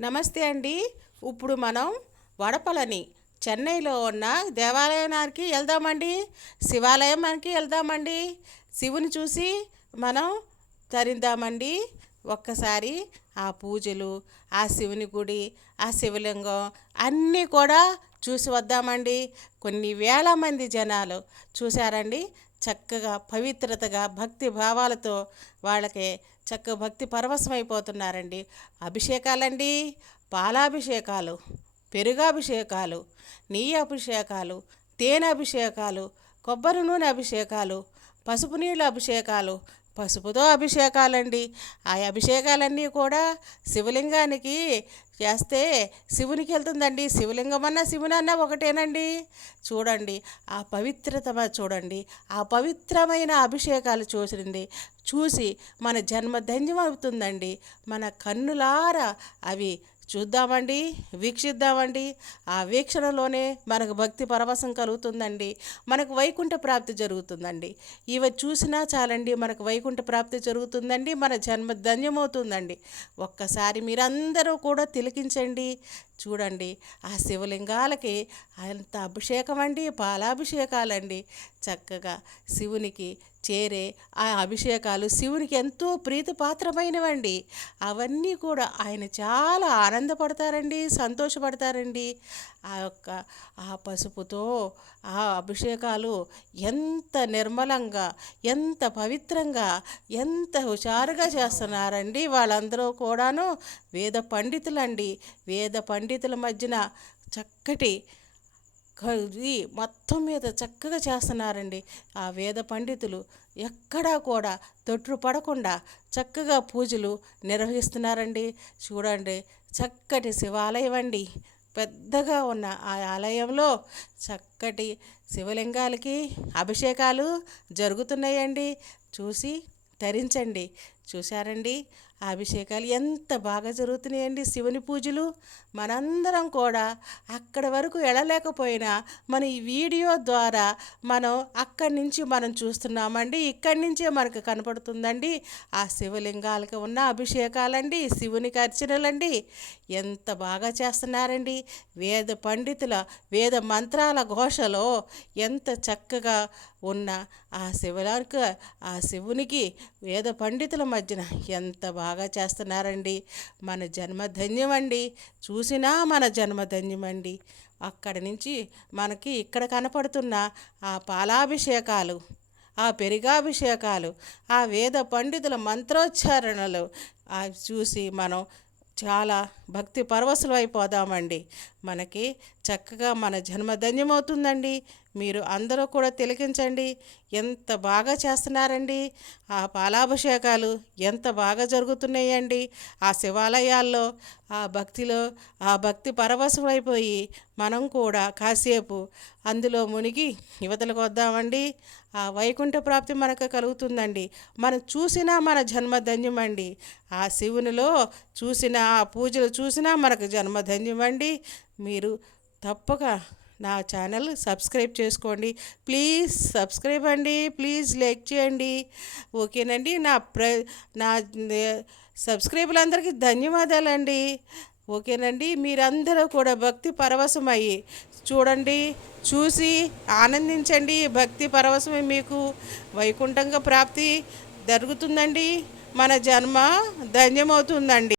నమస్తే అండి. ఇప్పుడు మనం వడపళని చెన్నైలో ఉన్న దేవాలయానికి వెళ్దామండి. శివాలయానికి వెళ్దామండి. శివుని చూసి మనం తరిద్దామండి. ఒక్కసారి ఆ పూజలు, ఆ శివుని గుడి, ఆ శివలింగం అన్నీ కూడా చూసి వద్దామండి. కొన్ని వేల మంది జనాలు చూశారండి. చక్కగా పవిత్రతగా భక్తి భావాలతో వాళ్ళకి చక్కగా భక్తి పరవశమైపోతున్నారండి. అభిషేకాలండి, పాలాభిషేకాలు, పెరుగాభిషేకాలు, నెయ్యి అభిషేకాలు, తేనె అభిషేకాలు, కొబ్బరి నూనె అభిషేకాలు, పసుపు నీళ్ళ అభిషేకాలు, పసుపుతో అభిషేకాలండి. ఆ అభిషేకాలన్నీ కూడా శివలింగానికి చేస్తే శివునికి వెళ్తుందండి. శివలింగం అన్నా శివుని అన్నా ఒకటేనండి. చూడండి ఆ పవిత్రత చూడండి. ఆ పవిత్రమైన అభిషేకాలు చూసి మన జన్మ ధన్యం అవుతుందండి. మన కన్నులారా అవి చూద్దామండి, వీక్షిద్దామండి. ఆ వీక్షణలోనే మనకు భక్తి పరవశం కలుగుతుందండి. మనకు వైకుంఠ ప్రాప్తి జరుగుతుందండి. ఇవి చూసినా చాలండి, మనకు వైకుంఠ ప్రాప్తి జరుగుతుందండి. మన జన్మ ధన్యమవుతుందండి. ఒక్కసారి మీరందరూ కూడా తిలకించండి. చూడండి ఆ శివలింగాలకి అంత అభిషేకం అండి, పాలాభిషేకాలండి. చక్కగా శివునికి చేరే ఆ అభిషేకాలు శివునికి ఎంతో ప్రీతిపాత్రమైనవండి. అవన్నీ కూడా ఆయన చాలా ఆనందపడతారండి, సంతోషపడతారండి. ఆ పసుపుతో ఆ అభిషేకాలు ఎంత నిర్మలంగా, ఎంత పవిత్రంగా, ఎంత హుషారుగా చేస్తున్నారండి వాళ్ళందరూ కూడాను. వేద పండితులండి. వేద పండితుల మధ్యన చక్కటి మొత్తం మీద చక్కగా చేస్తున్నారండి. ఆ వేద పండితులు ఎక్కడా కూడా తొట్టు పడకుండా చక్కగా పూజలు నిర్వహిస్తున్నారండి. చూడండి చక్కటి శివాలయం అండి. పెద్దగా ఉన్న ఆ ఆలయంలో చక్కటి శివలింగాలకి అభిషేకాలు జరుగుతున్నాయండి. చూసి తరించండి. చూశారండి ఆ అభిషేకాలు ఎంత బాగా జరుగుతున్నాయండి. శివుని పూజలు మనందరం కూడా అక్కడి వరకు వెళ్ళలేకపోయినా మన ఈ వీడియో ద్వారా మనం అక్కడి నుంచి మనం చూస్తున్నామండి. ఇక్కడి నుంచే మనకు కనపడుతుందండి ఆ శివలింగాలకు ఉన్న అభిషేకాలండి, శివునికి అర్చనలండి. ఎంత బాగా చేస్తున్నారండి. వేద పండితుల వేద మంత్రాల ఘోషలో ఎంత చక్కగా ఉన్న ఆ శివునికి వేద పండితుల మధ్యన ఎంత బాగా చేస్తున్నారండి. మన జన్మధన్యమండి. చూసినా మన జన్మధన్యమండి. అక్కడి నుంచి మనకి ఇక్కడ కనపడుతున్న ఆ పాలాభిషేకాలు, ఆ పెరిగాభిషేకాలు, ఆ వేద పండితుల మంత్రోచ్చారణలు చూసి మనం చాలా భక్తి పరవశులు అయిపోదామండి. మనకి చక్కగా మన జన్మధన్యమవుతుందండి. మీరు అందరూ కూడా తిలకించండి. ఎంత బాగా చేస్తున్నారండి. ఆ పాలాభిషేకాలు ఎంత బాగా జరుగుతున్నాయండి ఆ శివాలయాల్లో. ఆ భక్తి పరవశం అయిపోయి మనం కూడా కాసేపు అందులో మునిగి యువతలకు వద్దామండి. ఆ వైకుంఠ ప్రాప్తి మనకు కలుగుతుందండి. మనం చూసినా మన జన్మధన్యమండి. ఆ శివునిలో చూసిన ఆ పూజలు చూసినా మనకు జన్మధన్యమండి. మీరు తప్పక నా ఛానల్ సబ్స్క్రైబ్ చేసుకోండి. ప్లీజ్ సబ్స్క్రైబ్ అండి. ప్లీజ్ లైక్ చేయండి. ఓకేనండి. నా సబ్స్క్రైబర్లందరికీ ధన్యవాదాలండి. ఓకేనండి. మీరందరూ కూడా భక్తి పరవశమయ్యి చూడండి, చూసి ఆనందించండి. భక్తి పరవశమై మీకు వైకుంఠంగా ప్రాప్తి జరుగుతుందండి. మన జన్మ ధన్యమవుతుందండి.